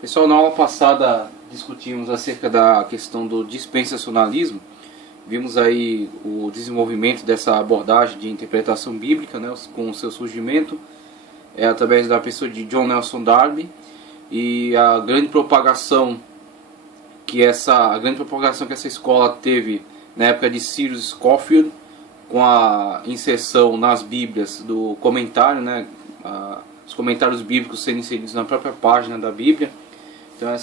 Pessoal, na aula passada discutimos acerca da questão do dispensacionalismo. Vimos aí o desenvolvimento dessa abordagem de interpretação bíblica, né, com o seu surgimento através da pessoa de John Nelson Darby, e a grande propagação que essa escola teve na época de Cyrus Scofield, com a inserção nas Bíblias do comentário, né, os comentários bíblicos sendo inseridos na própria página da Bíblia. Então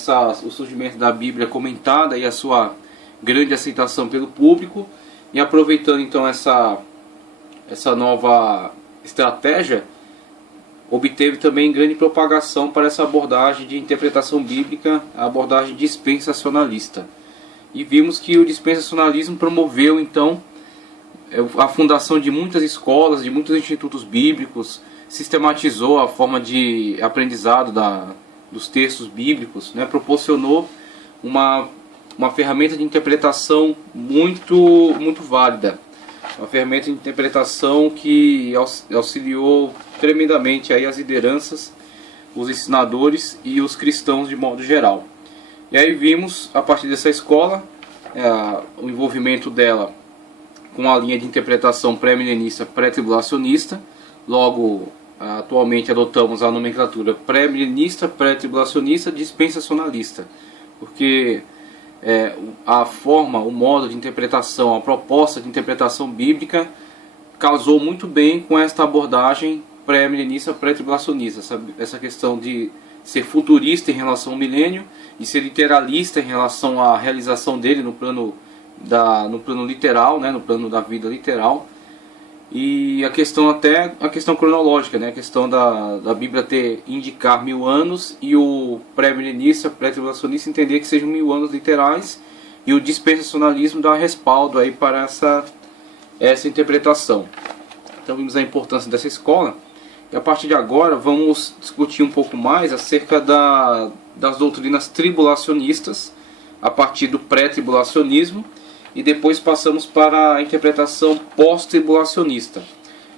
o surgimento da Bíblia comentada e a sua grande aceitação pelo público, e aproveitando então essa nova estratégia, obteve também grande propagação para essa abordagem de interpretação bíblica, a abordagem dispensacionalista. E vimos que o dispensacionalismo promoveu então a fundação de muitas escolas, de muitos institutos bíblicos, sistematizou a forma de aprendizado dos textos bíblicos, né? Proporcionou uma ferramenta de interpretação muito válida, uma ferramenta de interpretação que auxiliou tremendamente aí as lideranças, os ensinadores e os cristãos de modo geral. E aí vimos, a partir dessa escola, o envolvimento dela com a linha de interpretação pré-milenista, pré-tribulacionista. Logo, atualmente adotamos a nomenclatura pré-milenista, pré-tribulacionista, dispensacionalista, porque a forma, o modo de interpretação, a proposta de interpretação bíblica casou muito bem com esta abordagem pré-milenista, pré-tribulacionista, essa questão de ser futurista em relação ao milênio e ser literalista em relação à realização dele no plano literal, né, no plano da vida literal. E a questão cronológica, né? A questão da Bíblia indicar 1000 anos, e o pré-milenista, pré-tribulacionista entender que sejam 1000 anos literais, e o dispensacionalismo dá respaldo aí para essa interpretação. Então vimos a importância dessa escola, e a partir de agora vamos discutir um pouco mais acerca das doutrinas tribulacionistas, a partir do pré-tribulacionismo, e depois passamos para a interpretação pós-tribulacionista.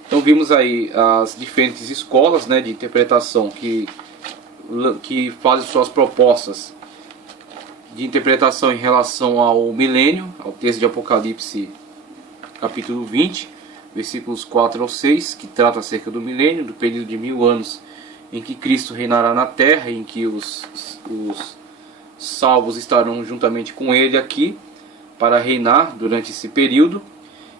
Então vimos aí as diferentes escolas, né, de interpretação que fazem suas propostas de interpretação em relação ao milênio, ao texto de Apocalipse capítulo 20, versículos 4 ao 6, que trata acerca do milênio, do período de 1000 anos em que Cristo reinará na terra, em que os salvos estarão juntamente com ele aqui para reinar durante esse período.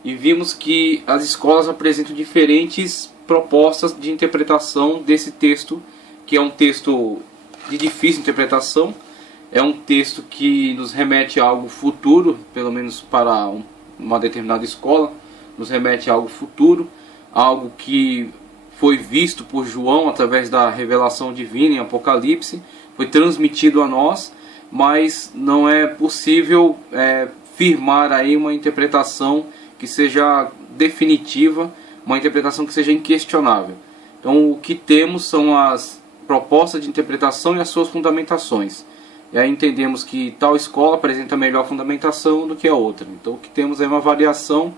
E vimos que as escolas apresentam diferentes propostas de interpretação desse texto, que é um texto de difícil interpretação, é um texto que nos remete a algo futuro, pelo menos para uma determinada escola, nos remete a algo futuro, algo que foi visto por João através da revelação divina em Apocalipse, foi transmitido a nós, mas não é possível firmar aí uma interpretação que seja definitiva, uma interpretação que seja inquestionável. Então o que temos são as propostas de interpretação e as suas fundamentações. E aí entendemos que tal escola apresenta melhor fundamentação do que a outra. Então o que temos é uma variação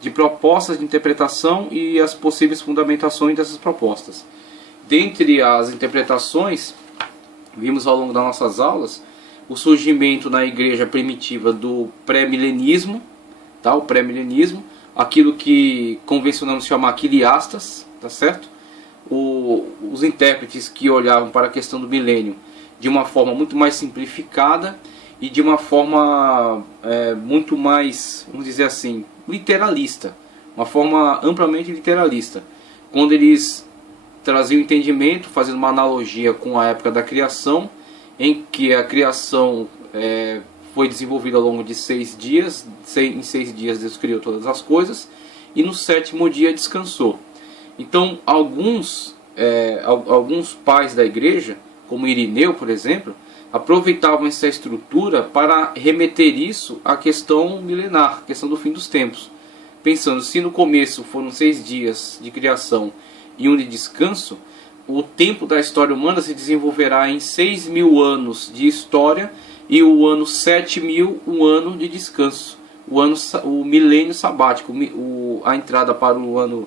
de propostas de interpretação e as possíveis fundamentações dessas propostas. Dentre as interpretações, vimos ao longo das nossas aulas o surgimento na igreja primitiva do pré-milenismo, tá? O pré-milenismo, aquilo que convencionamos chamar quiliastas, tá certo? Os intérpretes que olhavam para a questão do milênio de uma forma muito mais simplificada e de uma forma muito mais, vamos dizer assim, literalista, uma forma amplamente literalista, quando eles traziam entendimento, fazendo uma analogia com a época da criação, em que a criação foi desenvolvida ao longo de 6 dias. Em 6 dias Deus criou todas as coisas, e no 7º dia descansou. Então alguns pais da igreja, como Irineu, por exemplo, aproveitavam essa estrutura para remeter isso à questão milenar, à questão do fim dos tempos, pensando, se no começo foram 6 dias de criação e 1 de descanso, o tempo da história humana se desenvolverá em 6.000 anos de história, e o ano 7.000, um ano de descanso, o milênio sabático, a entrada para o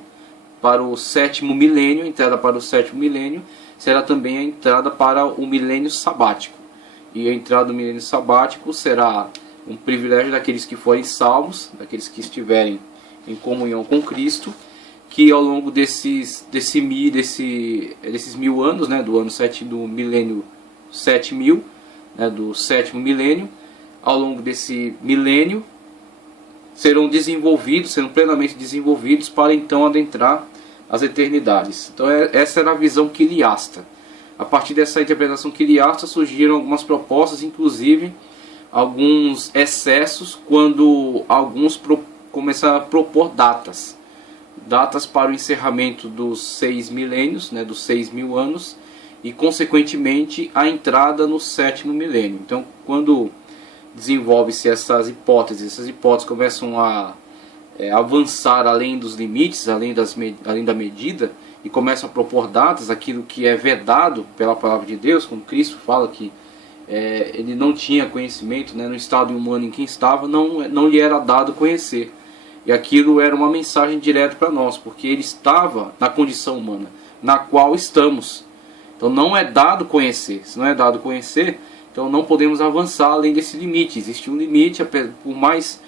7º milênio, a entrada para o 7º milênio será também a entrada para o milênio sabático. E a entrada do milênio sabático será um privilégio daqueles que forem salvos, daqueles que estiverem em comunhão com Cristo, que ao longo desses 1000 anos, né, do ano 7 do milênio 7000, né, do sétimo milênio, ao longo desse milênio serão plenamente desenvolvidos para então adentrar as eternidades. Então essa era a visão quiliasta. A partir dessa interpretação quiliasta surgiram algumas propostas, inclusive alguns excessos, quando alguns começaram a propor datas para o encerramento dos 6 milênios, né, dos 6.000 anos, e consequentemente a entrada no sétimo milênio. Então, quando desenvolve-se essas hipóteses começam a avançar além dos limites, além da medida, e começam a propor datas, aquilo que é vedado pela palavra de Deus, como Cristo fala que ele não tinha conhecimento, né, no estado humano em que estava, não lhe era dado conhecer. E aquilo era uma mensagem direta para nós, porque ele estava na condição humana, na qual estamos. Então não é dado conhecer. Se não é dado conhecer, então não podemos avançar além desse limite. Existe um limite, por mais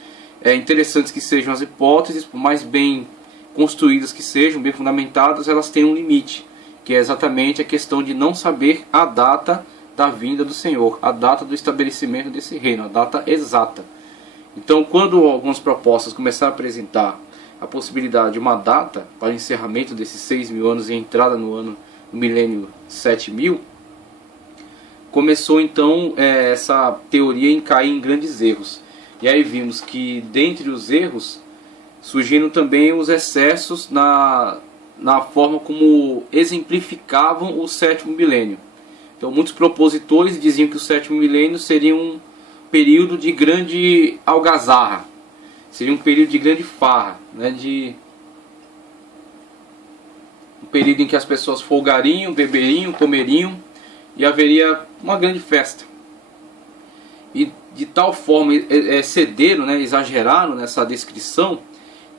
interessantes que sejam as hipóteses, por mais bem construídas que sejam, bem fundamentadas, elas têm um limite, que é exatamente a questão de não saber a data da vinda do Senhor, a data do estabelecimento desse reino, a data exata. Então, quando algumas propostas começaram a apresentar a possibilidade de uma data para o encerramento desses 6.000 anos e entrada no milênio 7.000, começou então essa teoria em cair em grandes erros. E aí vimos que dentre os erros surgiram também os excessos na forma como exemplificavam o sétimo milênio. Então muitos propositores diziam que o sétimo milênio seria um período de grande algazarra, seria um período de grande farra, né, um período em que as pessoas folgariam, beberiam, comeriam e haveria uma grande festa. E de tal forma excederam, né, exageraram nessa descrição,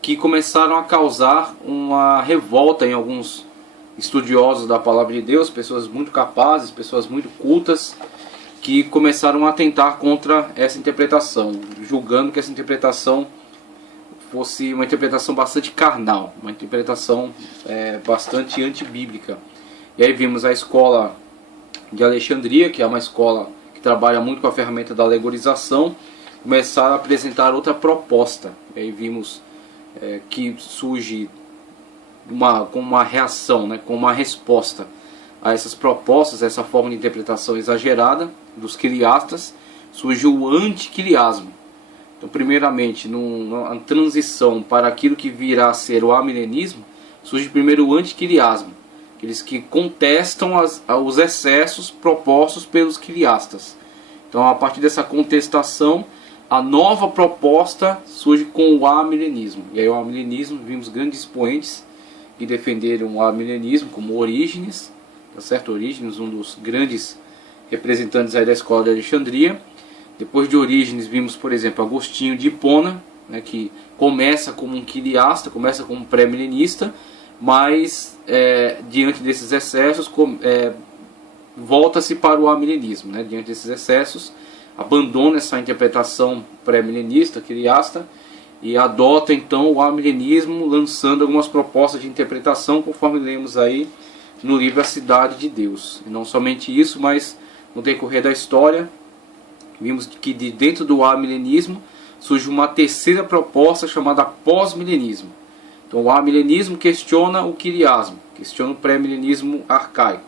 que começaram a causar uma revolta em alguns estudiosos da palavra de Deus, pessoas muito capazes, pessoas muito cultas, que começaram a atentar contra essa interpretação, julgando que essa interpretação fosse uma interpretação bastante carnal, uma interpretação bastante antibíblica. E aí vimos a escola de Alexandria, que é uma escola que trabalha muito com a ferramenta da alegorização, começar a apresentar outra proposta. E aí vimos que surge com uma reação, né, com uma resposta a essas propostas, essa forma de interpretação exagerada dos quiliastas, surge o antiquiliasmo. Então, primeiramente, numa transição para aquilo que virá a ser o amilenismo, surge primeiro o antiquiliasmo, aqueles que contestam os excessos propostos pelos quiliastas. Então, a partir dessa contestação, a nova proposta surge com o amilenismo. E aí o amilenismo, vimos grandes expoentes que defenderam o amilenismo, como Orígenes, tá certo? Orígenes, um dos grandes representantes aí da escola de Alexandria. Depois de Orígenes vimos, por exemplo, Agostinho de Hipona, né, que começa como um quiliasta, começa como um pré-milenista, mas diante desses excessos volta-se para o amilenismo, né? Diante desses excessos abandona essa interpretação pré-milenista, quiliasta, e adota então o amilenismo, lançando algumas propostas de interpretação, conforme lemos aí no livro A Cidade de Deus. E não somente isso, mas no decorrer da história vimos que de dentro do amilenismo surge uma terceira proposta chamada pós-milenismo. Então o amilenismo questiona o quiliasmo, questiona o pré-milenismo arcaico.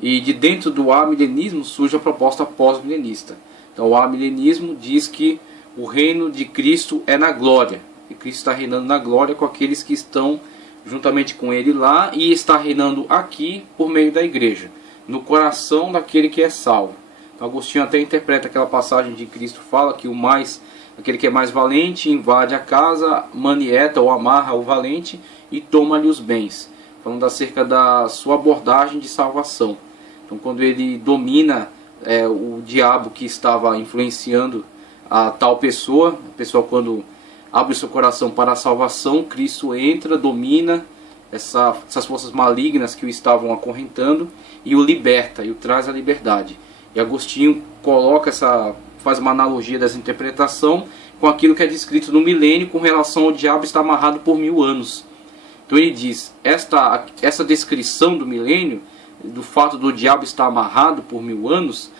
E de dentro do amilenismo surge a proposta pós-milenista. Então o amilenismo diz que o reino de Cristo é na glória. E Cristo está reinando na glória com aqueles que estão juntamente com Ele lá, e está reinando aqui por meio da igreja, no coração daquele que é salvo. Então, Agostinho até interpreta aquela passagem de Cristo, fala que aquele que é mais valente invade a casa, manieta ou amarra o valente e toma-lhe os bens. Falando acerca da sua abordagem de salvação. Então quando ele domina o diabo que estava influenciando a tal pessoa, a pessoa quando abre seu coração para a salvação, Cristo entra, domina essas forças malignas que o estavam acorrentando, e o liberta, e o traz à liberdade. E Agostinho faz uma analogia dessa interpretação com aquilo que é descrito no milênio com relação ao diabo estar amarrado por 1000 anos. Então ele diz, essa descrição do milênio, do fato do diabo estar amarrado por 1000 anos,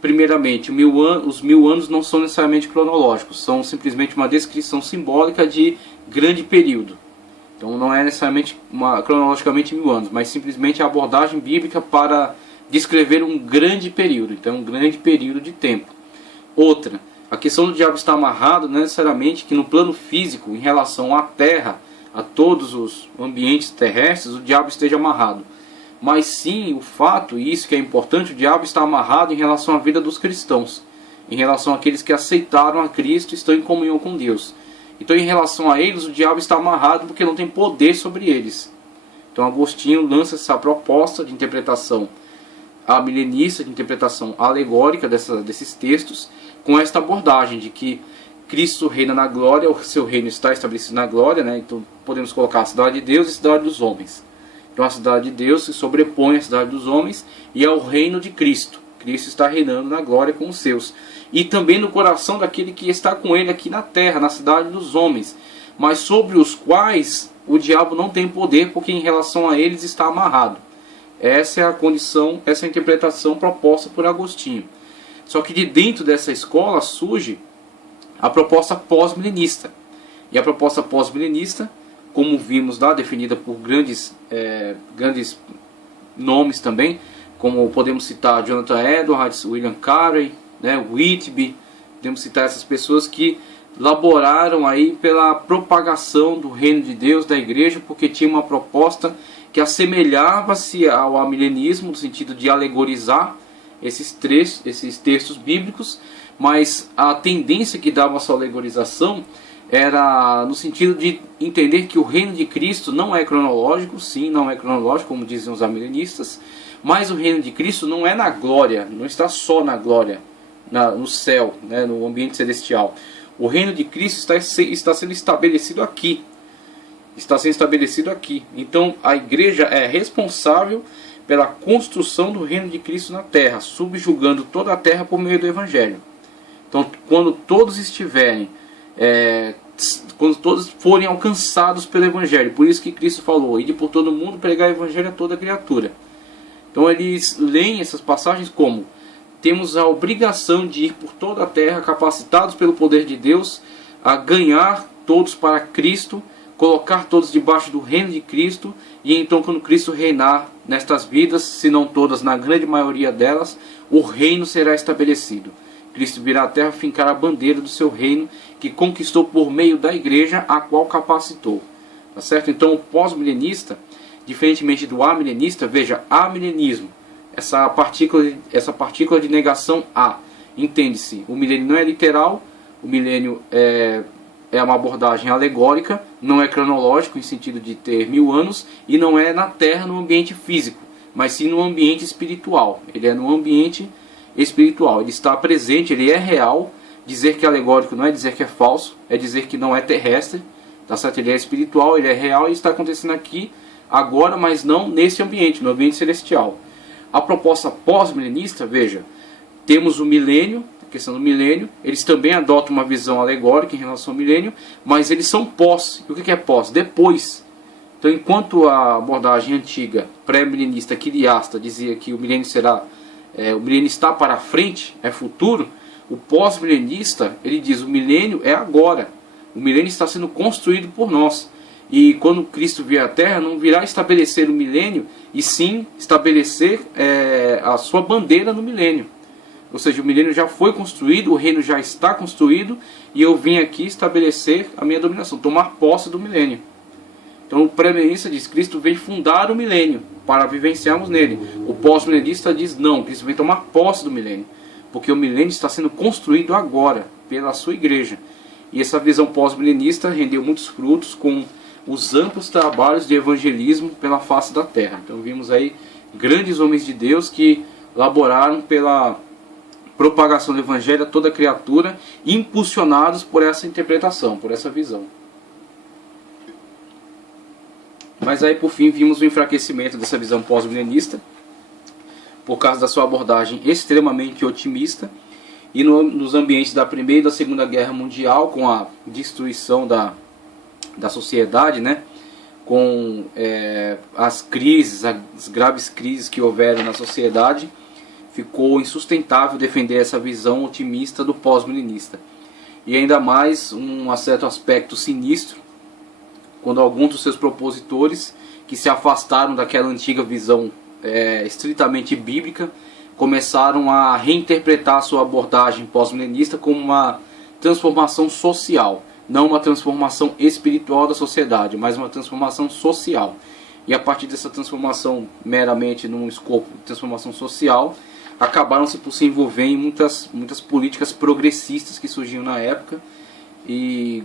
primeiramente, os 1000 anos não são necessariamente cronológicos, são simplesmente uma descrição simbólica de grande período. Então não é necessariamente cronologicamente 1000 anos, mas simplesmente a abordagem bíblica para descrever um grande período, então um grande período de tempo. Outra, a questão do diabo estar amarrado não é necessariamente que no plano físico, em relação à Terra, a todos os ambientes terrestres, o diabo esteja amarrado. Mas sim o fato, e isso que é importante, o diabo está amarrado em relação à vida dos cristãos, em relação àqueles que aceitaram a Cristo e estão em comunhão com Deus. Então em relação a eles, o diabo está amarrado porque não tem poder sobre eles. Então Agostinho lança essa proposta de interpretação amilenista, de interpretação alegórica desses textos, com esta abordagem de que Cristo reina na glória, o seu reino está estabelecido na glória, né? Então podemos colocar a cidade de Deus e a cidade dos homens. Então a cidade de Deus se sobrepõe à cidade dos homens e ao reino de Cristo. Cristo está reinando na glória com os seus. E também no coração daquele que está com ele aqui na terra, na cidade dos homens, mas sobre os quais o diabo não tem poder, porque em relação a eles está amarrado. Essa é a condição, essa é a interpretação proposta por Agostinho. Só que de dentro dessa escola surge a proposta pós-milenista. E a proposta pós-milenista, como vimos lá, definida por grandes nomes também, como podemos citar Jonathan Edwards, William Carey, né, Whitby, podemos citar essas pessoas que laboraram aí pela propagação do reino de Deus, da igreja, porque tinha uma proposta que assemelhava-se ao amilenismo, no sentido de alegorizar esses textos bíblicos, mas a tendência que dava essa alegorização era no sentido de entender que o reino de Cristo não é cronológico, sim, não é cronológico, como dizem os amilenistas, mas o reino de Cristo não é na glória, não está só na glória, no céu, né, no ambiente celestial. O reino de Cristo está sendo estabelecido aqui. Está sendo estabelecido aqui. Então a igreja é responsável pela construção do reino de Cristo na terra, subjugando toda a terra por meio do Evangelho. Então quando todos forem alcançados pelo Evangelho, por isso que Cristo falou, ide por todo mundo pregar o Evangelho a toda criatura. Então eles leem essas passagens como: temos a obrigação de ir por toda a terra, capacitados pelo poder de Deus, a ganhar todos para Cristo, colocar todos debaixo do reino de Cristo, e então quando Cristo reinar nestas vidas, se não todas, na grande maioria delas, o reino será estabelecido. Cristo virá à terra fincar a bandeira do seu reino, que conquistou por meio da igreja, a qual capacitou. Tá certo? Então o pós-milenista, diferentemente do amilenista, veja, amilenismo, essa partícula de negação A, entende-se, o milênio não é literal, o milênio é uma abordagem alegórica, não é cronológico em sentido de ter 1000 anos, e não é na terra no ambiente físico, mas sim no ambiente espiritual. Ele é no ambiente espiritual, ele está presente, ele é real. Dizer que é alegórico não é dizer que é falso, é dizer que não é terrestre, tá certo? Ele é espiritual, ele é real e está acontecendo aqui, agora, mas não nesse ambiente, no ambiente celestial. A proposta pós-milenista, veja, temos o milênio, a questão do milênio, eles também adotam uma visão alegórica em relação ao milênio, mas eles são pós. E o que é pós? Depois. Então, enquanto a abordagem antiga, pré-milenista, quiliasta, dizia que o milênio está para frente, é futuro, o pós-milenista, ele diz, o milênio é agora. O milênio está sendo construído por nós. E quando Cristo vier à Terra, não virá estabelecer o milênio, e sim estabelecer a sua bandeira no milênio. Ou seja, o milênio já foi construído, o reino já está construído, e eu vim aqui estabelecer a minha dominação, tomar posse do milênio. Então o pré-milenista diz, Cristo vem fundar o milênio, para vivenciarmos nele. O pós-milenista diz, não, Cristo vem tomar posse do milênio, porque o milênio está sendo construído agora, pela sua igreja. E essa visão pós-milenista rendeu muitos frutos com os amplos trabalhos de evangelismo pela face da terra. Então vimos aí grandes homens de Deus que laboraram pela propagação do evangelho a toda criatura, impulsionados por essa interpretação, por essa visão. Mas aí por fim vimos o enfraquecimento dessa visão pós-milenista, por causa da sua abordagem extremamente otimista, e nos ambientes da Primeira e da Segunda Guerra Mundial, com a destruição da sociedade, né? Com as crises, as graves crises que houveram na sociedade, ficou insustentável defender essa visão otimista do pós-milenista. E ainda mais um certo aspecto sinistro, quando alguns dos seus propositores, que se afastaram daquela antiga visão estritamente bíblica, começaram a reinterpretar a sua abordagem pós-milenista como uma transformação social, não uma transformação espiritual da sociedade, mas uma transformação social. E a partir dessa transformação meramente num escopo de transformação social, acabaram-se por se envolver em muitas políticas progressistas que surgiam na época, e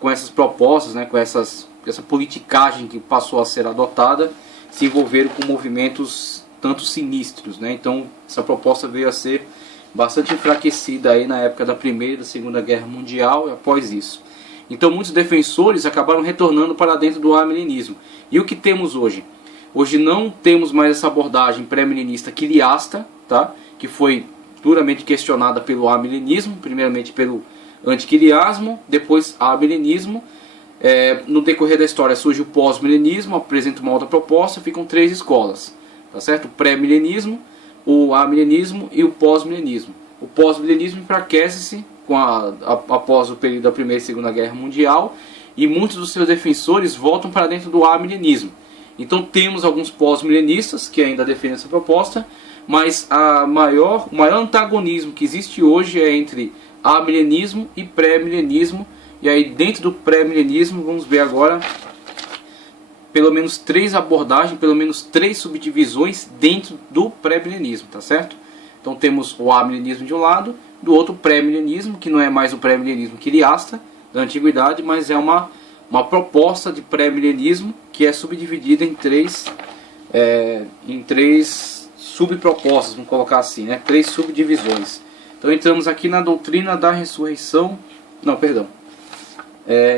com essas propostas, né, com essa politicagem que passou a ser adotada, se envolveram com movimentos tanto sinistros, né? Então essa proposta veio a ser bastante enfraquecida aí na época da Primeira e da Segunda Guerra Mundial e após isso. Então muitos defensores acabaram retornando para dentro do amilenismo. E o que temos hoje? Hoje não temos mais essa abordagem pré-milenista quiliasta, tá? Que foi duramente questionada pelo amilenismo, primeiramente pelo antiquiliasmo, depois amilenismo. No decorrer da história surge o pós-milenismo, apresenta uma outra proposta, ficam 3 escolas, tá certo? O pré-milenismo, o amilenismo e o pós-milenismo. O pós-milenismo enfraquece-se após o período da Primeira e Segunda Guerra Mundial, e muitos dos seus defensores voltam para dentro do amilenismo. Então temos alguns pós-milenistas que ainda defendem essa proposta, mas o maior antagonismo que existe hoje é entre amilenismo e pré-milenismo. E aí dentro do pré-milenismo vamos ver agora pelo menos 3 abordagens, pelo menos 3 subdivisões dentro do pré-milenismo, tá certo? Então temos o amilenismo de um lado, do outro o pré-milenismo, que não é mais o pré-milenismo quiliasta da antiguidade, mas é uma proposta de pré-milenismo que é subdividida em três subpropostas, vamos colocar assim, né? 3 subdivisões. Então entramos aqui na doutrina da ressurreição,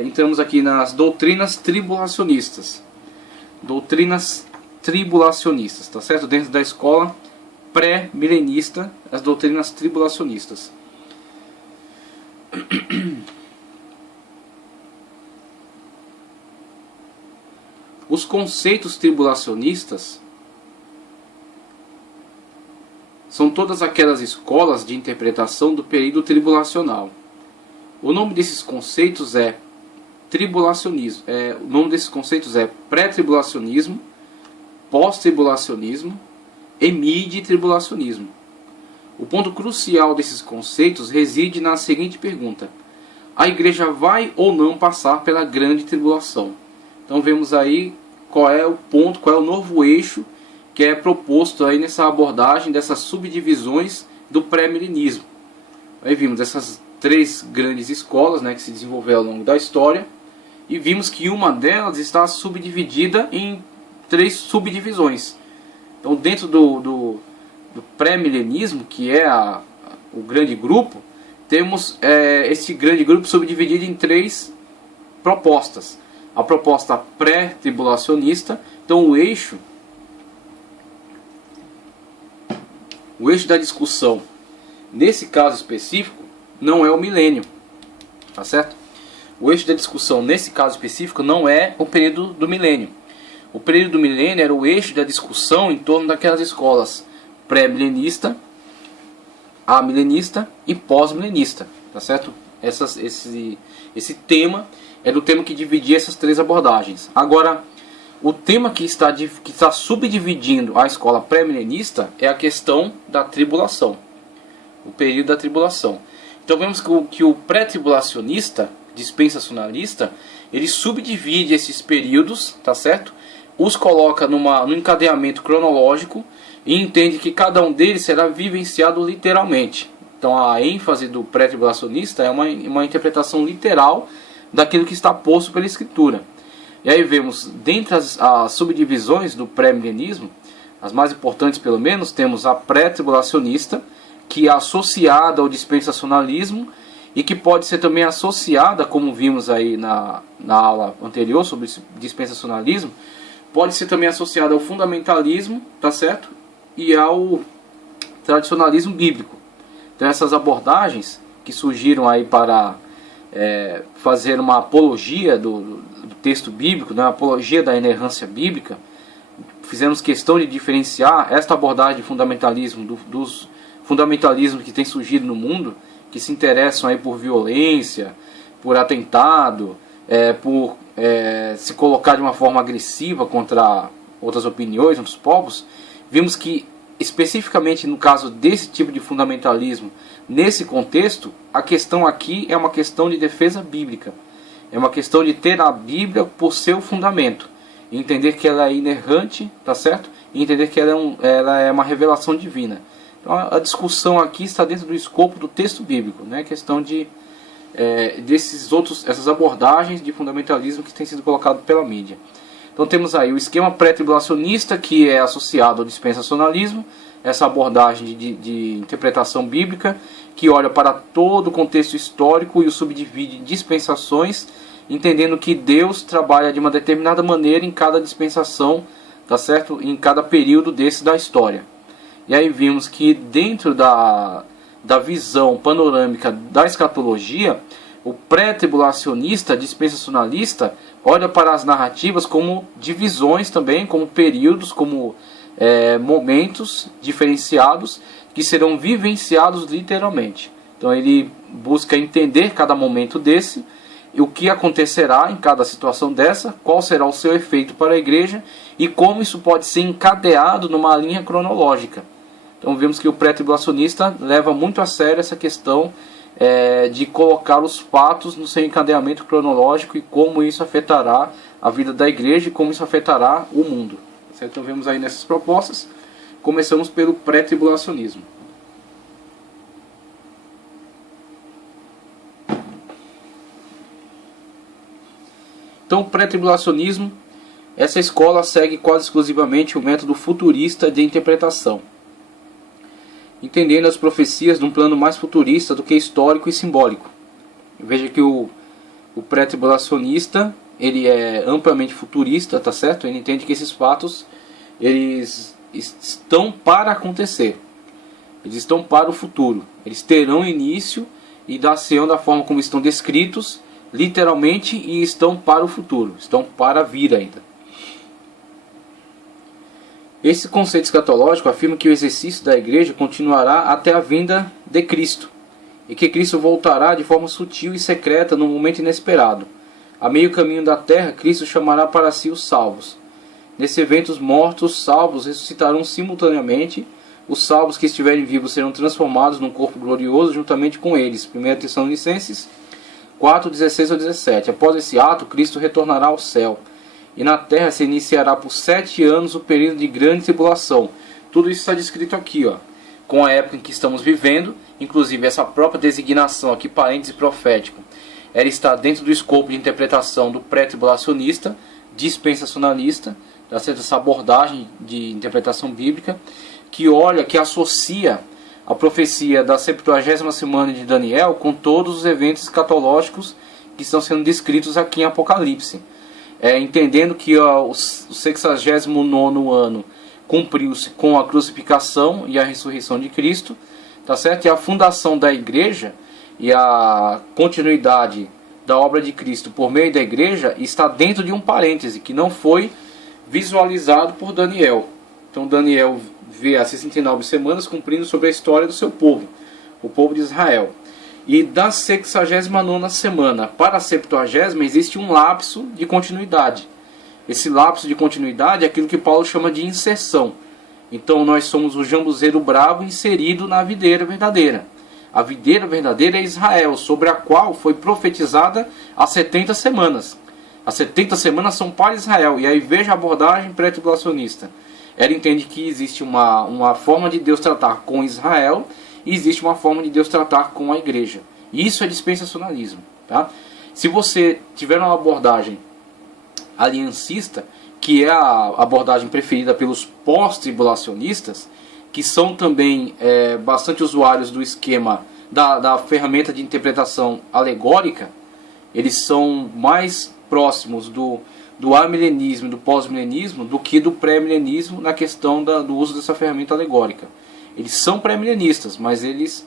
entramos aqui nas doutrinas tribulacionistas. Doutrinas tribulacionistas, tá certo? Dentro da escola pré-milenista, as doutrinas tribulacionistas. Os conceitos tribulacionistas são todas aquelas escolas de interpretação do período tribulacional. O nome desses conceitos é tribulacionismo. O nome desses conceitos é pré-tribulacionismo, pós-tribulacionismo e mid-tribulacionismo. O ponto crucial desses conceitos reside na seguinte pergunta: a igreja vai ou não passar pela grande tribulação? Então vemos aí qual é o ponto, qual é o novo eixo que é proposto aí nessa abordagem dessas subdivisões do pré-milenismo. Aí vimos essas 3 grandes escolas, né, que se desenvolveram ao longo da história, e vimos que uma delas está subdividida em 3 subdivisões. Então dentro do pré-milenismo, que é o grande grupo, temos esse grande grupo subdividido em 3 propostas. A proposta pré-tribulacionista, então o eixo da discussão nesse caso específico não é o milênio, tá certo? O eixo da discussão nesse caso específico não é o período do milênio. O período do milênio era o eixo da discussão em torno daquelas escolas pré-milenista, amilenista e pós-milenista, tá certo? Esse tema era o tema que dividia essas 3 abordagens. Agora, o tema que está subdividindo a escola pré-milenista é a questão da tribulação, o período da tribulação. Então vemos que o pré-tribulacionista, dispensacionalista, ele subdivide esses períodos, tá certo? Os coloca no encadeamento cronológico e entende que cada um deles será vivenciado literalmente. Então a ênfase do pré-tribulacionista é uma interpretação literal daquilo que está posto pela Escritura. E aí vemos, dentre as subdivisões do pré-milenismo, as mais importantes pelo menos, temos a pré-tribulacionista, que é associada ao dispensacionalismo e que pode ser também associada, como vimos aí na aula anterior sobre dispensacionalismo, pode ser também associada ao fundamentalismo, tá certo? E ao tradicionalismo bíblico. Então essas abordagens que surgiram aí para fazer uma apologia do texto bíblico, né, uma apologia da inerrância bíblica, fizemos questão de diferenciar esta abordagem de fundamentalismo dos fundamentalismos que têm surgido no mundo, que se interessam aí por violência, por atentado, por se colocar de uma forma agressiva contra outras opiniões, outros povos. Vimos que, especificamente no caso desse tipo de fundamentalismo, nesse contexto, a questão aqui é uma questão de defesa bíblica. É uma questão de ter a Bíblia por seu fundamento. E entender que ela é inerrante, tá certo? E entender que ela é uma revelação divina. Então a discussão aqui está dentro do escopo do texto bíblico, né? A questão de essas abordagens de fundamentalismo que têm sido colocadas pela mídia. Então temos aí o esquema pré-tribulacionista, que é associado ao dispensacionalismo, essa abordagem de interpretação bíblica, que olha para todo o contexto histórico e o subdivide em dispensações, entendendo que Deus trabalha de uma determinada maneira em cada dispensação, tá certo? Em cada período desse da história. E aí vimos que dentro da visão panorâmica da escatologia, o pré-tribulacionista, dispensacionalista, olha para as narrativas como divisões também, como períodos, como momentos diferenciados que serão vivenciados literalmente. Então ele busca entender cada momento desse, o que acontecerá em cada situação dessa, qual será o seu efeito para a igreja e como isso pode ser encadeado numa linha cronológica. Então vemos que o pré-tribulacionista leva muito a sério essa questão de colocar os fatos no seu encadeamento cronológico e como isso afetará a vida da igreja e como isso afetará o mundo. Certo? Então vemos aí nessas propostas, começamos pelo pré-tribulacionismo. Então o pré-tribulacionismo, essa escola segue quase exclusivamente o método futurista de interpretação, entendendo as profecias num plano mais futurista do que histórico e simbólico. Veja que o pré-tribulacionista, ele é amplamente futurista, tá certo? Ele entende que esses fatos, eles estão para acontecer. Eles estão para o futuro. Eles terão início e dar-se-ão da forma como estão descritos, literalmente, e estão para o futuro. Estão para vir ainda. Esse conceito escatológico afirma que o exercício da igreja continuará até a vinda de Cristo, e que Cristo voltará de forma sutil e secreta num momento inesperado. A meio caminho da terra, Cristo chamará para si os salvos. Nesse evento, os mortos salvos ressuscitarão simultaneamente. Os salvos que estiverem vivos serão transformados num corpo glorioso juntamente com eles. 1 Tessalonicenses 4, 16 a 17. Após esse ato, Cristo retornará ao céu. E na terra se iniciará por 7 anos o período de grande tribulação. Tudo isso está descrito aqui, ó, com a época em que estamos vivendo. Inclusive essa própria designação aqui, parêntese profético, ela está dentro do escopo de interpretação do pré-tribulacionista, dispensacionalista, essa abordagem de interpretação bíblica, que associa a profecia da 70ª semana de Daniel com todos os eventos escatológicos que estão sendo descritos aqui em Apocalipse. Entendendo que o 69º ano cumpriu-se com a crucificação e a ressurreição de Cristo, tá certo? E a fundação da igreja e a continuidade da obra de Cristo por meio da igreja está dentro de um parêntese que não foi visualizado por Daniel. Então Daniel vê as 69 semanas cumprindo sobre a história do seu povo, o povo de Israel. E da 69ª semana para a 70ª existe um lapso de continuidade. Esse lapso de continuidade é aquilo que Paulo chama de inserção. Então nós somos o jambuzeiro bravo inserido na videira verdadeira. A videira verdadeira é Israel, sobre a qual foi profetizada as 70 semanas. As 70 semanas são para Israel. E aí veja a abordagem pré-tribulacionista. Ela entende que existe uma forma de Deus tratar com Israel e existe uma forma de Deus tratar com a igreja. Isso é dispensacionalismo. Tá? Se você tiver uma abordagem aliancista, que é a abordagem preferida pelos pós-tribulacionistas, que são também bastante usuários do esquema da ferramenta de interpretação alegórica, eles são mais próximos do do amilenismo e do pós-milenismo do que do pré-milenismo na questão do uso dessa ferramenta alegórica. Eles são pré-milenistas, mas eles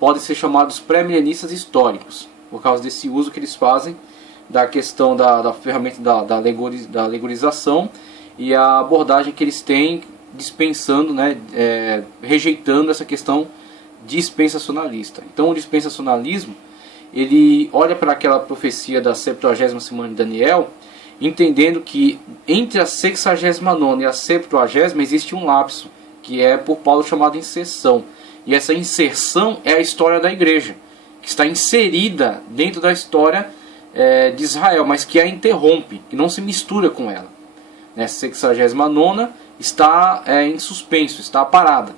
podem ser chamados pré-milenistas históricos, por causa desse uso que eles fazem da questão da ferramenta da alegorização e a abordagem que eles têm dispensando, né, rejeitando essa questão dispensacionalista. Então o dispensacionalismo, ele olha para aquela profecia da 70ª semana de Daniel, entendendo que entre a 69ª e a 70ª existe um lapso, que é por Paulo chamado inserção. E essa inserção é a história da igreja, que está inserida dentro da história de Israel, mas que a interrompe, que não se mistura com ela. A 69ª está em suspenso, está parada,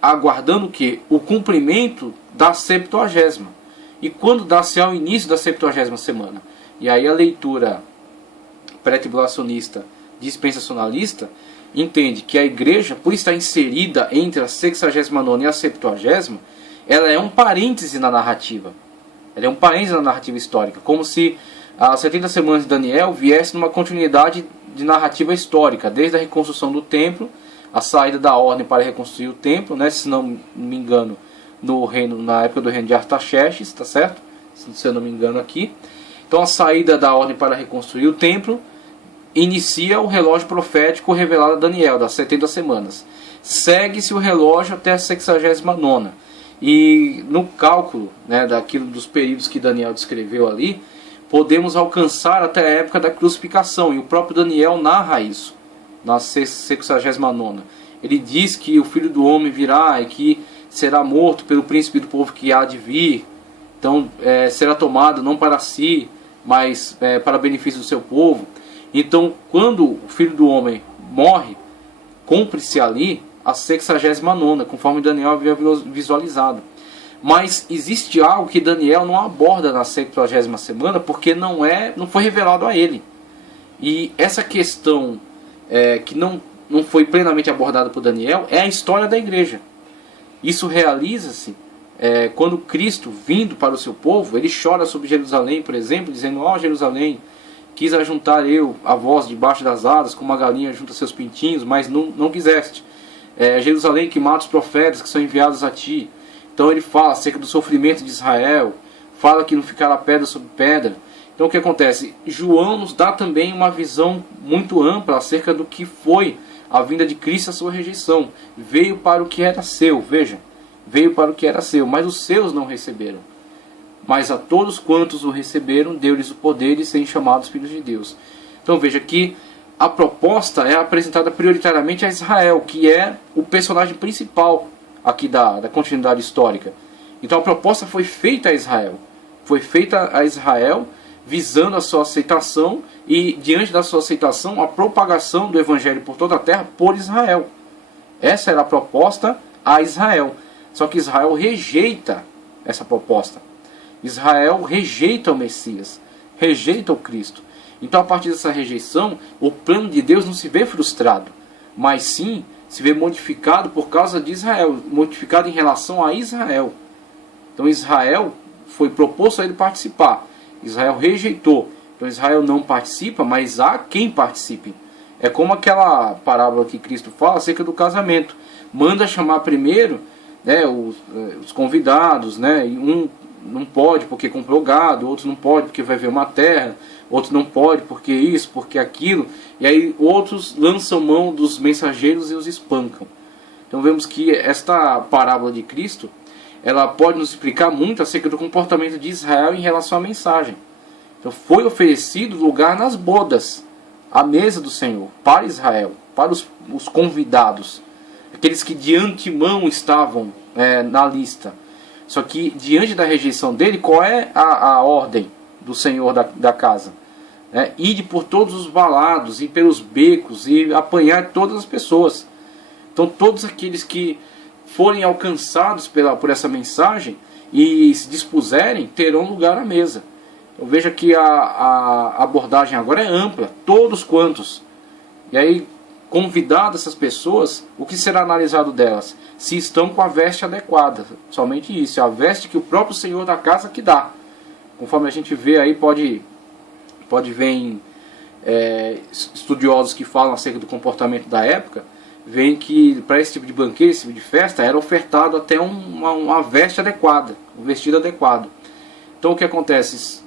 aguardando o quê? O cumprimento da 70ª. E quando dá-se ao início da 70ª semana? E aí a leitura pré-tribulacionista dispensacionalista entende que a igreja, por estar inserida entre a 69ª e a 70ª, ela é um parêntese na narrativa. Ela é um parêntese na narrativa histórica, como se as 70 semanas de Daniel viesse numa continuidade de narrativa histórica, desde a reconstrução do templo, a saída da ordem para reconstruir o templo, né, se não me engano, na época do reino de Artaxerxes, tá certo? Se eu não me engano aqui. Então a saída da ordem para reconstruir o templo inicia o relógio profético revelado a Daniel, das 70 semanas. Segue-se o relógio até a 69ª. E no cálculo, né, dos períodos que Daniel descreveu ali, podemos alcançar até a época da crucificação. E o próprio Daniel narra isso, na 69ª. Ele diz que o Filho do Homem virá e que será morto pelo príncipe do povo que há de vir. Então será tomado não para si, mas para benefício do seu povo. Então quando o Filho do Homem morre, cumpre-se ali a 69ª, conforme Daniel havia visualizado. Mas existe algo que Daniel não aborda na 70ª semana, porque não foi revelado a ele. E essa questão que não foi plenamente abordada por Daniel é a história da igreja. Isso realiza-se quando Cristo, vindo para o seu povo, ele chora sobre Jerusalém, por exemplo, dizendo: ó Jerusalém, quis ajuntar eu a vós debaixo das asas, como uma galinha junta seus pintinhos, mas não quiseste. Jerusalém, que mata os profetas que são enviados a ti. Então ele fala acerca do sofrimento de Israel, fala que não ficará pedra sobre pedra. Então o que acontece? João nos dá também uma visão muito ampla acerca do que foi a vinda de Cristo e a sua rejeição. Veio para o que era seu, veja, veio para o que era seu, mas os seus não receberam. Mas a todos quantos o receberam, deu-lhes o poder de serem chamados filhos de Deus. Então veja que a proposta é apresentada prioritariamente a Israel, que é o personagem principal aqui da continuidade histórica. Então a proposta foi feita a Israel. Foi feita a Israel visando a sua aceitação e, diante da sua aceitação, a propagação do Evangelho por toda a terra por Israel. Essa era a proposta a Israel. Só que Israel rejeita essa proposta. Israel rejeita o Messias, rejeita o Cristo. Então, a partir dessa rejeição, o plano de Deus não se vê frustrado, mas sim se vê modificado por causa de Israel, modificado em relação a Israel. Então Israel foi proposto a ele participar, Israel rejeitou. Então Israel não participa, mas há quem participe. É como aquela parábola que Cristo fala acerca do casamento. Manda chamar primeiro, né, os convidados, né, e um não pode porque comprou gado, outros não pode porque vai ver uma terra, outros não pode porque isso, porque aquilo, e aí outros lançam mão dos mensageiros e os espancam. Então vemos que esta parábola de Cristo, ela pode nos explicar muito acerca do comportamento de Israel em relação à mensagem. Então foi oferecido lugar nas bodas, à mesa do Senhor, para Israel, para os convidados, aqueles que de antemão estavam na lista. Só que diante da rejeição dele, qual é a ordem do Senhor da casa? Ide por todos os valados, ir pelos becos e apanhar todas as pessoas. Então todos aqueles que forem alcançados por essa mensagem e se dispuserem, terão lugar à mesa. Então veja que a abordagem agora é ampla, todos quantos. E aí, convidadas essas pessoas, o que será analisado delas? Se estão com a veste adequada, somente isso, é a veste que o próprio Senhor da casa que dá. Conforme a gente vê aí, pode ver estudiosos que falam acerca do comportamento da época, veem que para esse tipo de banquete, esse tipo de festa, era ofertado até uma veste adequada, um vestido adequado. Então o que acontece?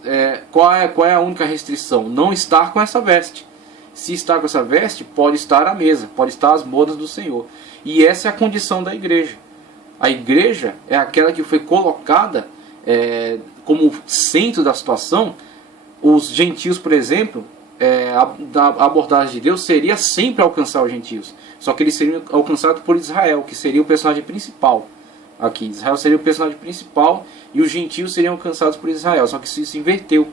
Qual é a única restrição? Não estar com essa veste. Se estar com essa veste, pode estar à mesa, pode estar às bodas do Senhor. E essa é a condição da igreja. A igreja é aquela que foi colocada como centro da situação. Os gentios, por exemplo, a abordagem de Deus seria sempre alcançar os gentios. Só que eles seriam alcançados por Israel, que seria o personagem principal. Aqui, Israel seria o personagem principal e os gentios seriam alcançados por Israel. Só que isso se inverteu.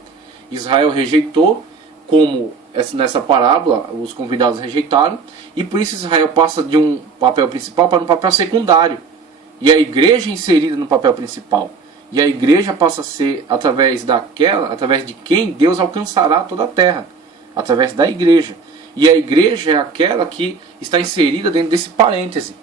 Israel rejeitou, como nessa parábola os convidados rejeitaram, e por isso Israel passa de um papel principal para um papel secundário. E a igreja é inserida no papel principal. E a igreja passa a ser através de quem Deus alcançará toda a terra. Através da igreja. E a igreja é aquela que está inserida dentro desse parêntese.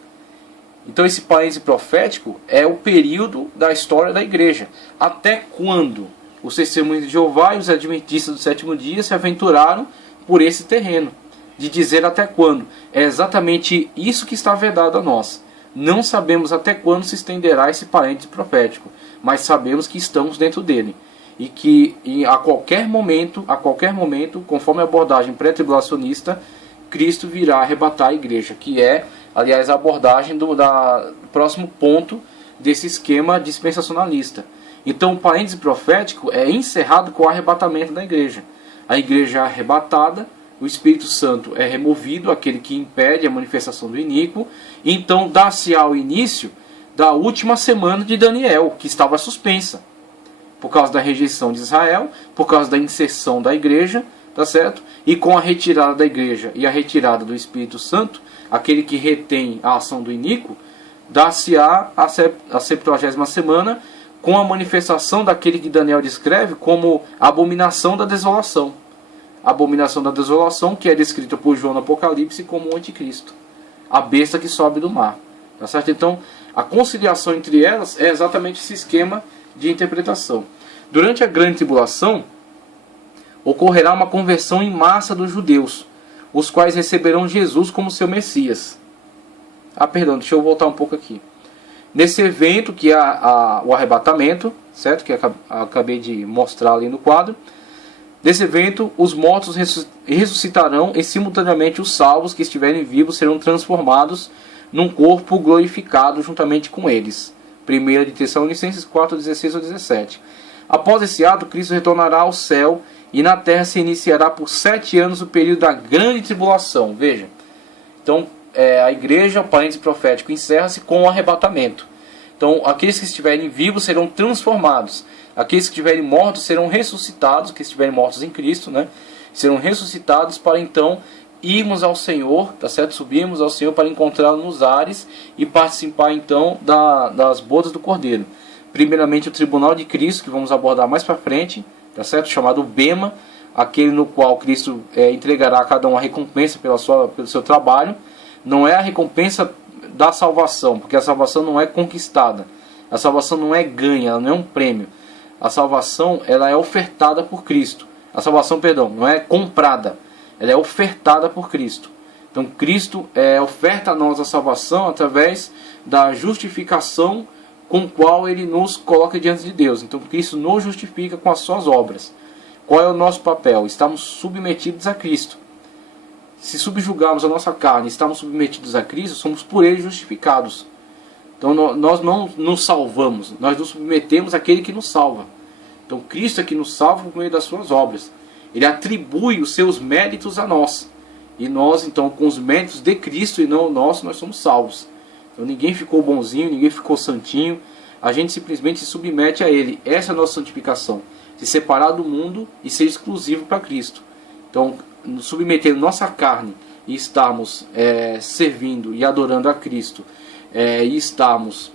Então esse parêntese profético é o período da história da igreja. Até quando os testemunhos de Jeová e os adventistas do sétimo dia se aventuraram por esse terreno. De dizer até quando. É exatamente isso que está vedado a nós. Não sabemos até quando se estenderá esse parêntese profético. Mas sabemos que estamos dentro dele. E que a qualquer momento, conforme a abordagem pré-tribulacionista, Cristo virá arrebatar a igreja, que é, aliás, a abordagem do próximo ponto desse esquema dispensacionalista. Então o parêntese profético é encerrado com o arrebatamento da igreja. A igreja é arrebatada, o Espírito Santo é removido, aquele que impede a manifestação do iníquo, e então dá-se ao início da última semana de Daniel, que estava suspensa. Por causa da rejeição de Israel, por causa da inserção da igreja, tá certo? E com a retirada da igreja e a retirada do Espírito Santo, aquele que retém a ação do iníquo, dá-se-á a 70ª semana com a manifestação daquele que Daniel descreve como a abominação da desolação. A abominação da desolação que é descrita por João no Apocalipse como o anticristo. A besta que sobe do mar. Tá certo? Então, a conciliação entre elas é exatamente esse esquema de interpretação. Durante a grande tribulação, ocorrerá uma conversão em massa dos judeus, os quais receberão Jesus como seu Messias. Perdão, deixa eu voltar um pouco aqui. Nesse evento, que é o arrebatamento, certo? Que eu acabei de mostrar ali no quadro. Nesse evento, os mortos ressuscitarão e simultaneamente os salvos que estiverem vivos serão transformados num corpo glorificado juntamente com eles. 1 de Tessalonicenses 4, 16 ou 17. Após esse ato, Cristo retornará ao céu e na terra se iniciará por 7 anos o período da grande tribulação. Veja, então a igreja, o parêntese profético, encerra-se com o arrebatamento. Então aqueles que estiverem vivos serão transformados. Aqueles que estiverem mortos serão ressuscitados, que estiverem mortos em Cristo, né? Serão ressuscitados para então irmos ao Senhor, tá certo? Subirmos ao Senhor para encontrá-lo nos ares e participar então das bodas do Cordeiro. Primeiramente o tribunal de Cristo, que vamos abordar mais para frente, tá certo? Chamado Bema, aquele no qual Cristo entregará a cada um a recompensa pelo seu trabalho. Não é a recompensa da salvação, porque a salvação não é conquistada. A salvação não é ganha, ela não é um prêmio. A salvação, ela é ofertada por Cristo. A salvação, perdão, não é comprada. Ela é ofertada por Cristo. Então Cristo oferta a nós a salvação através da justificação com a qual Ele nos coloca diante de Deus. Então Cristo nos justifica com as suas obras. Qual é o nosso papel? Estamos submetidos a Cristo. Se subjugarmos a nossa carne e estamos submetidos a Cristo, somos por Ele justificados. Então nós não nos salvamos, nós nos submetemos àquele que nos salva. Então Cristo é que nos salva por meio das suas obras. Ele atribui os seus méritos a nós. E nós, então, com os méritos de Cristo e não nossos, nós somos salvos. Então ninguém ficou bonzinho, ninguém ficou santinho. A gente simplesmente se submete a Ele. Essa é a nossa santificação. Se separar do mundo e ser exclusivo para Cristo. Então, submetendo nossa carne e estarmos servindo e adorando a Cristo, e estarmos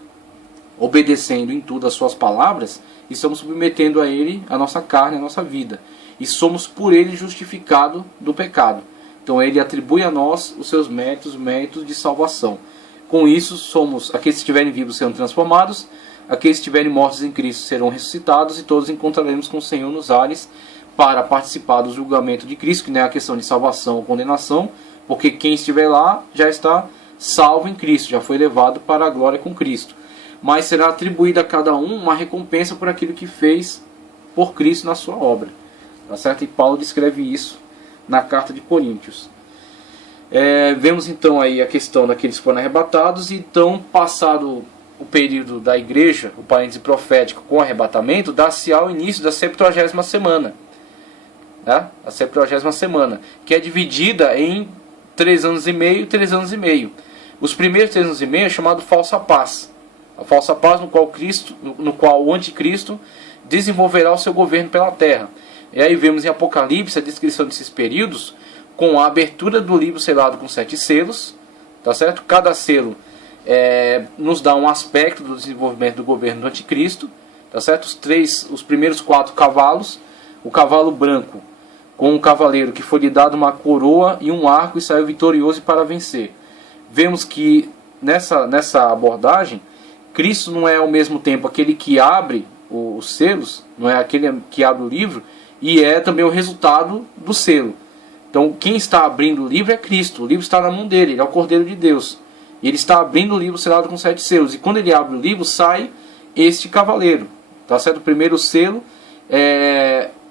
obedecendo em tudo as suas palavras, estamos submetendo a Ele a nossa carne, a nossa vida. E somos por Ele justificados do pecado. Então Ele atribui a nós os seus méritos, méritos de salvação. Com isso, aqueles que estiverem vivos serão transformados, aqueles que estiverem mortos em Cristo serão ressuscitados, e todos encontraremos com o Senhor nos ares para participar do julgamento de Cristo, que não é a questão de salvação ou condenação, porque quem estiver lá já está salvo em Cristo, já foi levado para a glória com Cristo. Mas será atribuída a cada um uma recompensa por aquilo que fez por Cristo na sua obra. Tá certo? E Paulo descreve isso na carta de Coríntios. Vemos então aí a questão daqueles que foram arrebatados, e então, passado o período da igreja, o parêntese profético com o arrebatamento, dá-se ao início da 70ª semana. Tá? A 70ª semana, que é dividida em 3 anos e meio e 3 anos e meio. Os primeiros 3 anos e meio é chamado falsa paz. A falsa paz no qual o anticristo desenvolverá o seu governo pela terra. E aí vemos em Apocalipse a descrição desses períodos com a abertura do livro selado com 7 selos, tá certo? Cada selo nos dá um aspecto do desenvolvimento do governo do anticristo, tá certo? Os primeiros 4 cavalos, o cavalo branco com um cavaleiro que foi lhe dado uma coroa e um arco e saiu vitorioso para vencer. Vemos que nessa abordagem, Cristo não é ao mesmo tempo aquele que abre os selos, não é aquele que abre o livro, e é também o resultado do selo. Então quem está abrindo o livro é Cristo, o livro está na mão dele, ele é o Cordeiro de Deus. E ele está abrindo o livro selado com 7 selos, e quando ele abre o livro sai este cavaleiro. Tá certo? O primeiro selo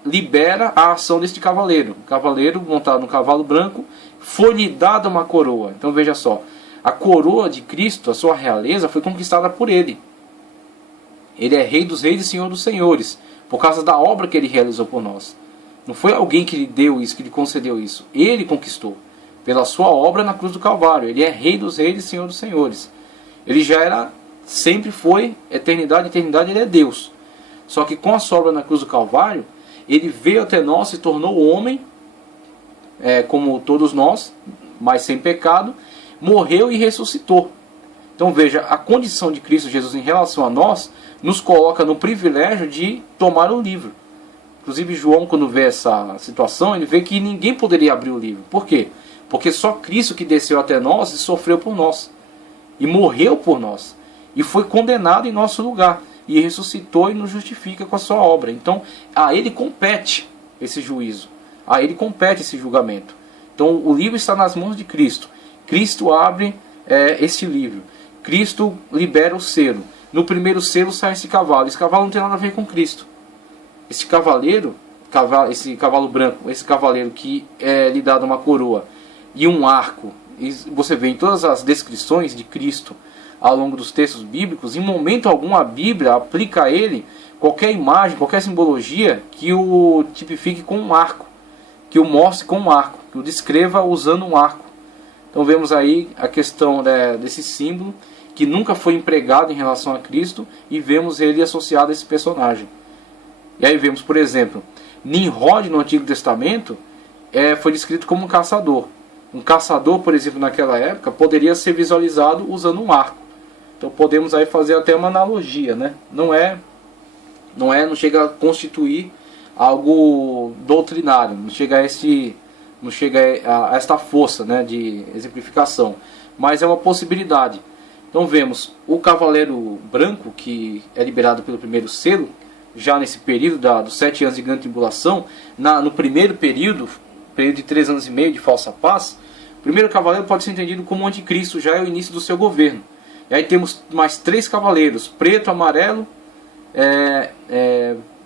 libera a ação deste cavaleiro. O cavaleiro montado no cavalo branco, foi-lhe dada uma coroa. Então veja só, a coroa de Cristo, a sua realeza, foi conquistada por ele. Ele é Rei dos Reis e Senhor dos Senhores, por causa da obra que ele realizou por nós. Não foi alguém que lhe deu isso, que lhe concedeu isso. Ele conquistou, pela sua obra na cruz do Calvário. Ele é Rei dos Reis e Senhor dos Senhores. Ele já era, sempre foi, eternidade, ele é Deus. Só que com a sua obra na cruz do Calvário, ele veio até nós, se tornou homem, como todos nós, mas sem pecado, morreu e ressuscitou. Então veja, a condição de Cristo Jesus em relação a nós, nos coloca no privilégio de tomar o livro. Inclusive João, quando vê essa situação, ele vê que ninguém poderia abrir o livro. Por quê? Porque só Cristo que desceu até nós e sofreu por nós. E morreu por nós. E foi condenado em nosso lugar. E ressuscitou e nos justifica com a sua obra. Então, a ele compete esse juízo. A ele compete esse julgamento. Então, o livro está nas mãos de Cristo. Cristo abre este livro. Cristo libera o selo. No primeiro selo sai esse cavalo. Esse cavalo não tem nada a ver com Cristo. Esse cavaleiro, esse cavalo branco, esse cavaleiro que lhe dado uma coroa e um arco. E você vê em todas as descrições de Cristo ao longo dos textos bíblicos, em momento algum a Bíblia aplica a ele qualquer imagem, qualquer simbologia que o tipifique com um arco, que o mostre com um arco, que o descreva usando um arco. Então vemos aí a questão desse símbolo que nunca foi empregado em relação a Cristo, e vemos ele associado a esse personagem. E aí vemos, por exemplo, Nimrod no Antigo Testamento foi descrito como um caçador. Um caçador, por exemplo, naquela época, poderia ser visualizado usando um arco. Então podemos aí fazer até uma analogia, né? Não chega a constituir algo doutrinário, não chega a esta força, né, de exemplificação, mas é uma possibilidade. Então vemos o cavaleiro branco, que é liberado pelo primeiro selo, já nesse período dos 7 anos de grande tribulação, no primeiro período de 3 anos e meio de falsa paz. O primeiro cavaleiro pode ser entendido como o anticristo, já é o início do seu governo. E aí temos mais 3 cavaleiros, preto, amarelo,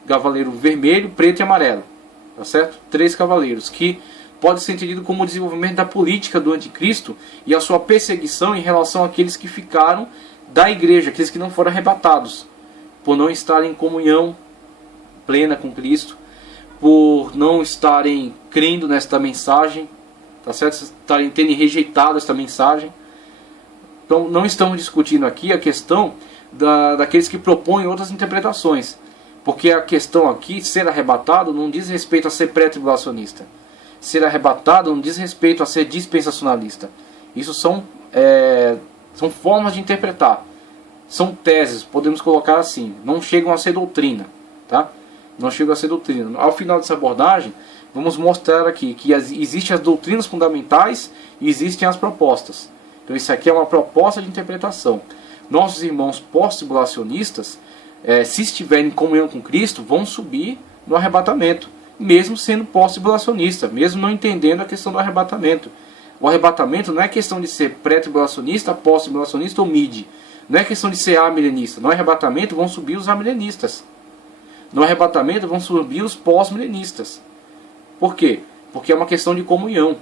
cavaleiro vermelho, preto e amarelo. Tá certo? 3 cavaleiros, que pode ser entendido como o desenvolvimento da política do anticristo e a sua perseguição em relação àqueles que ficaram da igreja, aqueles que não foram arrebatados, por não estarem em comunhão plena com Cristo, por não estarem crendo nesta mensagem, tá certo? Estarem tendo rejeitado esta mensagem. Então não estamos discutindo aqui a questão daqueles que propõem outras interpretações, porque a questão aqui, ser arrebatado, não diz respeito a ser pré-tribulacionista. Ser arrebatado não diz respeito a ser dispensacionalista. Isso são formas de interpretar. São teses, podemos colocar assim. Não chegam a ser doutrina. Tá? Não chegam a ser doutrina. Ao final dessa abordagem, vamos mostrar aqui que existem as doutrinas fundamentais e existem as propostas. Então isso aqui é uma proposta de interpretação. Nossos irmãos pós-tribulacionistas, se estiverem em comunhão com Cristo, vão subir no arrebatamento. mesmo sendo pós-tribulacionista, mesmo não entendendo a questão do arrebatamento. O arrebatamento não é questão de ser pré-tribulacionista, pós-tribulacionista ou mid. Não é questão de ser amilenista. No arrebatamento vão subir os amilenistas. No arrebatamento vão subir os pós-milenistas. Por quê? Porque é uma questão de comunhão.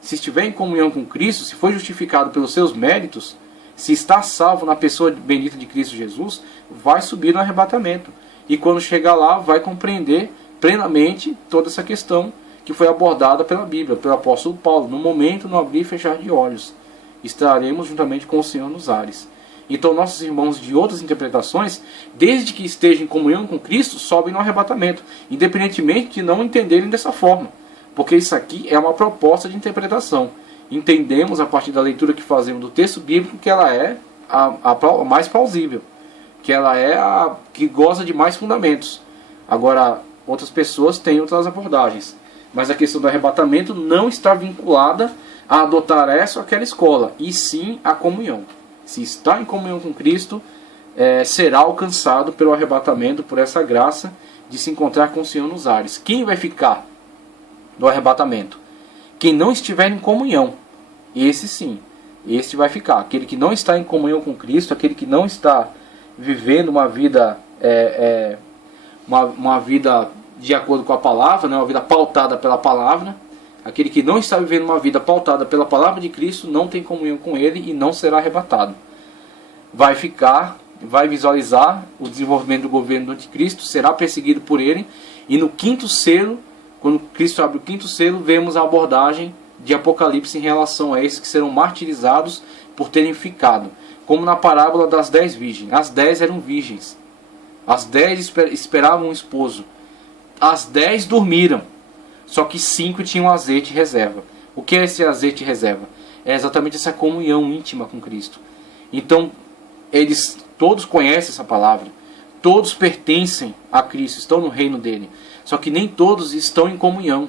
Se estiver em comunhão com Cristo, se foi justificado pelos seus méritos, se está salvo na pessoa bendita de Cristo Jesus, vai subir no arrebatamento. E quando chegar lá, vai compreender plenamente toda essa questão que foi abordada pela Bíblia, pelo apóstolo Paulo. No momento, no abrir e fechar de olhos, estaremos juntamente com o Senhor nos ares. Então nossos irmãos de outras interpretações, desde que estejam em comunhão com Cristo, sobem no arrebatamento, independentemente de não entenderem dessa forma. Porque isso aqui é uma proposta de interpretação. Entendemos, a partir da leitura que fazemos do texto bíblico, que ela é a mais plausível, que ela é a que goza de mais fundamentos. Agora, outras pessoas têm outras abordagens. Mas a questão do arrebatamento não está vinculada a adotar essa ou aquela escola, e sim a comunhão. Se está em comunhão com Cristo, será alcançado pelo arrebatamento, por essa graça de se encontrar com o Senhor nos ares. Quem vai ficar no arrebatamento? Quem não estiver em comunhão. Esse sim, esse vai ficar. Aquele que não está em comunhão com Cristo, aquele que não está vivendo uma vida, uma vida de acordo com a palavra, né, uma vida pautada pela palavra. Aquele que não está vivendo uma vida pautada pela palavra de Cristo não tem comunhão com Ele e não será arrebatado. Vai ficar, vai visualizar o desenvolvimento do governo do anticristo, será perseguido por ele, e no quinto selo, quando Cristo abre o quinto selo, vemos a abordagem de Apocalipse em relação a esses que serão martirizados por terem ficado. Como na parábola das 10 virgens. As 10 eram virgens. As 10 esperavam um esposo. As 10 dormiram. Só que 5 tinham azeite reserva. O que é esse azeite reserva? É exatamente essa comunhão íntima com Cristo. Então, eles todos conhecem essa palavra. Todos pertencem a Cristo, estão no reino dele. Só que nem todos estão em comunhão.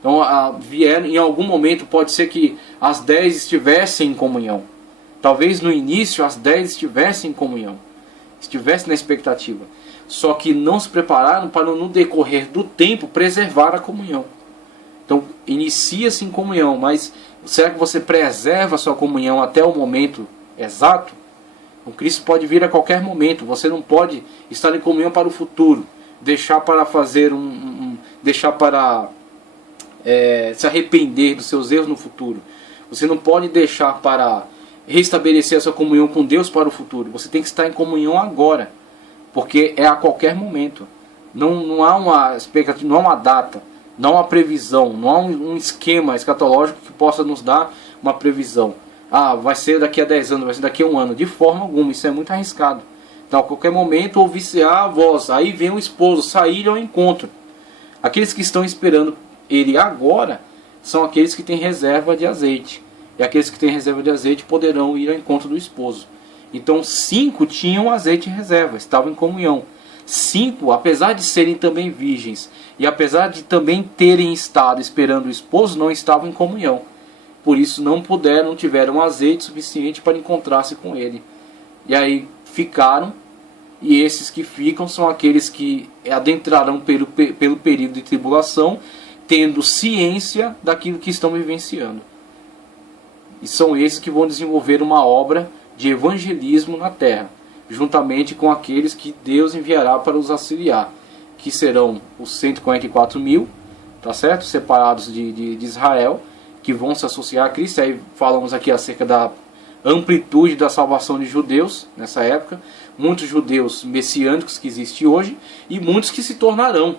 Então, vieram, em algum momento, pode ser que as 10 estivessem em comunhão. Talvez no início as 10 estivessem em comunhão. Estivessem na expectativa. Só que não se prepararam para, no decorrer do tempo, preservar a comunhão. Então, inicia-se em comunhão, mas será que você preserva a sua comunhão até o momento exato? O Cristo pode vir a qualquer momento. Você não pode estar em comunhão para o futuro. Deixar para fazer deixar para se arrepender dos seus erros no futuro. Você não pode deixar para restabelecer a sua comunhão com Deus para o futuro. Você tem que estar em comunhão agora. Porque é a qualquer momento. Não há uma expectativa, não há uma data, não há uma previsão, não há um esquema escatológico que possa nos dar uma previsão. Vai ser daqui a 10 anos, vai ser daqui a 1 ano. De forma alguma, isso é muito arriscado. Então, a qualquer momento, ouvir-se a voz, aí vem o esposo, sair ao encontro. Aqueles que estão esperando ele agora são aqueles que têm reserva de azeite. E aqueles que têm reserva de azeite poderão ir ao encontro do esposo. Então 5 tinham azeite em reserva, estavam em comunhão. 5, apesar de serem também virgens, e apesar de também terem estado esperando o esposo, não estavam em comunhão. Por isso não tiveram azeite suficiente para encontrar-se com ele. E aí ficaram, e esses que ficam são aqueles que adentrarão pelo período de tribulação, tendo ciência daquilo que estão vivenciando. E são esses que vão desenvolver uma obra de evangelismo na terra, juntamente com aqueles que Deus enviará para os auxiliar, que serão os 144 mil, tá certo? Separados de Israel, que vão se associar a Cristo. Aí falamos aqui acerca da amplitude da salvação de judeus nessa época, muitos judeus messiânicos que existem hoje, e muitos que se tornarão,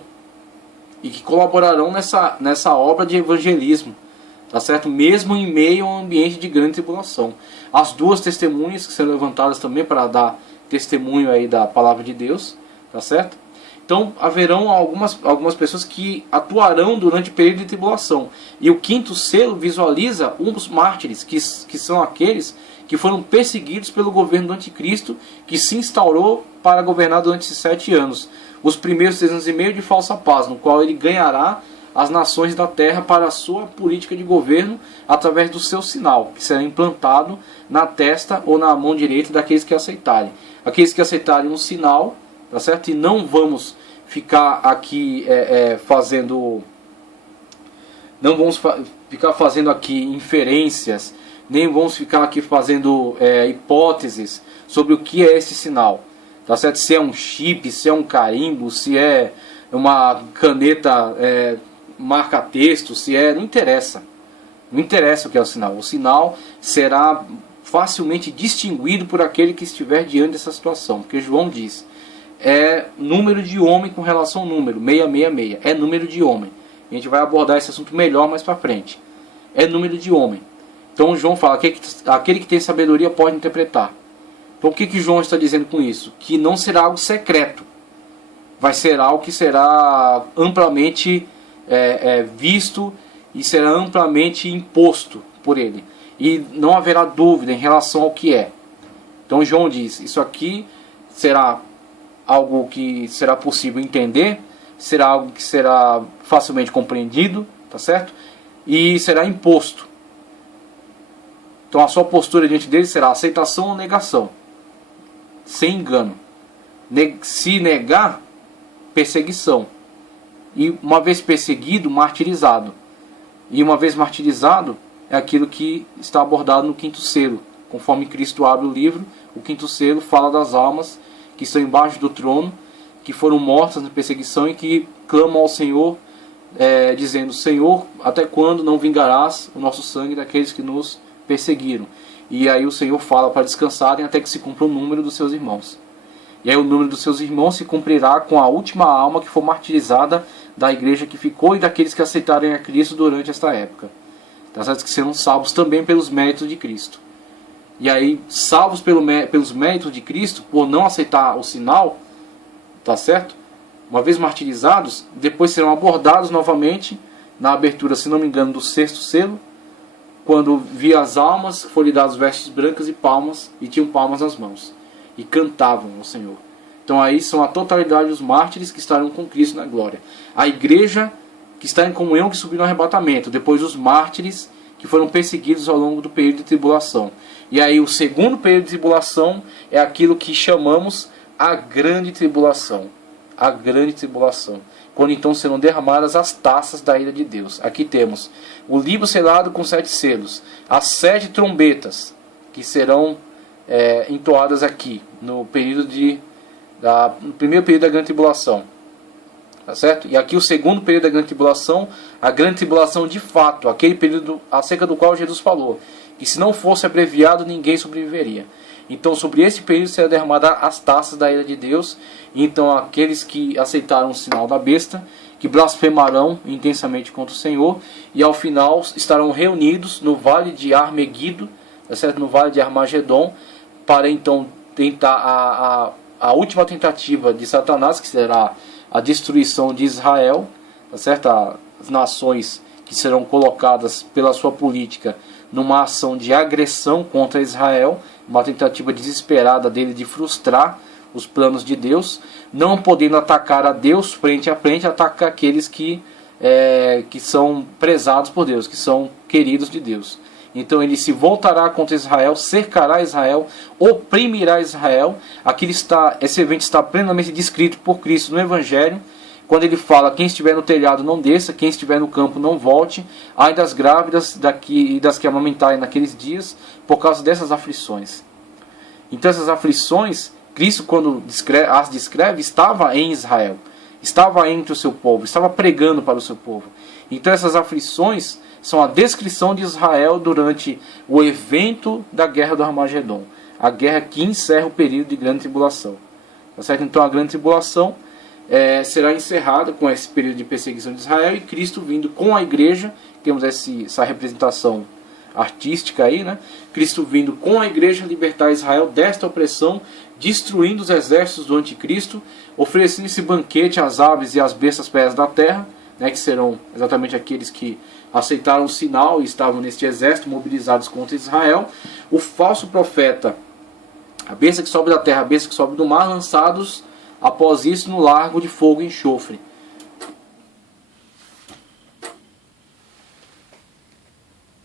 e que colaborarão nessa obra de evangelismo, tá certo? Mesmo em meio a um ambiente de grande tribulação. As 2 testemunhas que serão levantadas também para dar testemunho aí da palavra de Deus, tá certo? Então haverão algumas pessoas que atuarão durante o período de tribulação. E o quinto selo visualiza os mártires, que são aqueles que foram perseguidos pelo governo do anticristo, que se instaurou para governar durante esses 7 anos. Os primeiros 3 anos e meio de falsa paz, no qual ele ganhará as nações da terra para a sua política de governo através do seu sinal, que será implantado na testa ou na mão direita daqueles que aceitarem. Aqueles que aceitarem um sinal, tá certo? E não vamos ficar aqui fazendo... Não vamos ficar fazendo aqui inferências, nem vamos ficar aqui fazendo hipóteses sobre o que é esse sinal. Tá certo? Se é um chip, se é um carimbo, se é uma caneta marca-texto, se é... Não interessa. Não interessa o que é o sinal. O sinal será facilmente distinguido por aquele que estiver diante dessa situação. Porque João diz, é número de homem com relação ao número, 666. É número de homem. A gente vai abordar esse assunto melhor mais para frente. É número de homem. Então João fala, aquele que tem sabedoria pode interpretar. Então o que João está dizendo com isso? Que não será algo secreto. Vai ser algo que será amplamente visto e será amplamente imposto por ele. E não haverá dúvida em relação ao que é. Então João diz, isso aqui será algo que será possível entender, será algo que será facilmente compreendido, tá certo? E será imposto. Então a sua postura diante dele será aceitação ou negação. Sem engano. Se negar, perseguição. E uma vez perseguido, martirizado. E uma vez martirizado, é aquilo que está abordado no quinto selo. Conforme Cristo abre o livro, o quinto selo fala das almas que estão embaixo do trono, que foram mortas na perseguição e que clamam ao Senhor, dizendo, Senhor, até quando não vingarás o nosso sangue daqueles que nos perseguiram? E aí o Senhor fala para descansarem até que se cumpra o número dos seus irmãos. E aí o número dos seus irmãos se cumprirá com a última alma que for martirizada da igreja que ficou e daqueles que aceitarem a Cristo durante esta época. Tá certo? Que serão salvos também pelos méritos de Cristo. E aí, salvos pelos méritos de Cristo, por não aceitar o sinal, tá certo? Uma vez martirizados, depois serão abordados novamente na abertura, se não me engano, do sexto selo, quando via as almas, foram dadas vestes brancas e palmas, e tinham palmas nas mãos, e cantavam ao Senhor. Então aí são a totalidade dos mártires que estarão com Cristo na glória. A igreja que está em comunhão, que subiu no arrebatamento, depois os mártires que foram perseguidos ao longo do período de tribulação. E aí o segundo período de tribulação é aquilo que chamamos a grande tribulação. A grande tribulação. Quando então serão derramadas as taças da ira de Deus. Aqui temos o livro selado com 7 selos. As 7 trombetas que serão entoadas aqui no primeiro período da grande tribulação. Tá certo? E aqui o segundo período da grande tribulação, a grande tribulação de fato, aquele período acerca do qual Jesus falou, que se não fosse abreviado, ninguém sobreviveria. Então sobre esse período será derramada as taças da ira de Deus. Então aqueles que aceitaram o sinal da besta, que blasfemarão intensamente contra o Senhor, e ao final estarão reunidos no vale de Armegido, tá certo? No vale de Armagedon, para então tentar a última tentativa de Satanás, que será a destruição de Israel, tá certo? As nações que serão colocadas pela sua política numa ação de agressão contra Israel, uma tentativa desesperada dele de frustrar os planos de Deus, não podendo atacar a Deus frente a frente, ataca aqueles que são prezados por Deus, que são queridos de Deus. Então ele se voltará contra Israel, cercará Israel, oprimirá Israel. Esse evento está plenamente descrito por Cristo no Evangelho, quando ele fala, quem estiver no telhado não desça, quem estiver no campo não volte, ai das grávidas e das que amamentarem naqueles dias, por causa dessas aflições. Então essas aflições, Cristo quando as descreve, estava em Israel, estava entre o seu povo, estava pregando para o seu povo. Então essas aflições são a descrição de Israel durante o evento da guerra do Armagedon, a guerra que encerra o período de grande tribulação. Tá certo? Então a grande tribulação será encerrada com esse período de perseguição de Israel e Cristo vindo com a igreja. Temos essa representação artística aí, né? Cristo vindo com a igreja libertar Israel desta opressão, destruindo os exércitos do anticristo, oferecendo esse banquete às aves e às bestas pés da terra, né? Que serão exatamente aqueles que aceitaram o sinal e estavam neste exército mobilizados contra Israel. O falso profeta, a besta que sobe da terra, a besta que sobe do mar, lançados após isso no lago de fogo e enxofre.